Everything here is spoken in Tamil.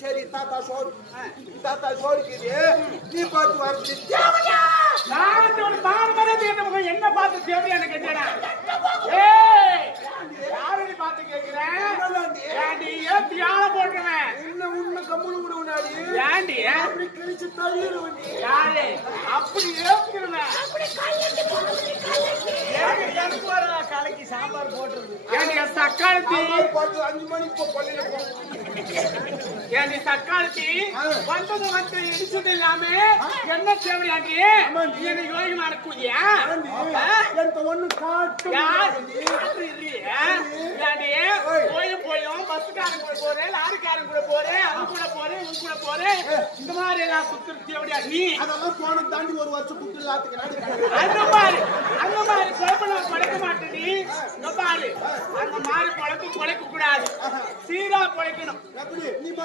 சரி தாத்தா சோறுக்குது நீ பார்த்து வரது நான் ஒரு பாரம்பரிய தீர்த்தம் என்ன பார்த்து தேவையான கேட்டேன். யாரு பார்த்து கேட்கிறேன். தியானம் போட்டுருவேன். உன்ன கம்முனு விடுவனாடி ஏண்டி அப்படி கிழிச்சு தள்ளிடுவேன். யாரு அப்படி ஏற்றுக்கிறேன். கலைக்கு சாம்பார் போட்டுருது. ஏண்டி தக்காளத்தி பார்த்து 5 மணிக்கு பள்ளியில ஏண்டி தக்காளத்தி வந்தது வந்து இடிச்சது இல்லாம என்ன தேவையாண்டி என்ன யோகமா இருக்குயா எனக்கு ஒண்ணு காட்டு போயும் பஸ்காரன் கூட போறேன், லாரிக்காரன் கூட போறேன், அவன் கூட போறேன், உன் கூட போறேன். இந்த மாதிரி எல்லாம் சுத்துறது எப்படியா நீ? அதெல்லாம் போன தாண்டி ஒரு வருஷம் குட்டு இல்லாத்துக்கு அந்த மாதிரி குழப்பம் நான் படைக்க மாட்டேன். அந்த மாதிரி குழப்பம் குழைக்க கூடாது, சீரா குழைக்கணும். எப்படி நீ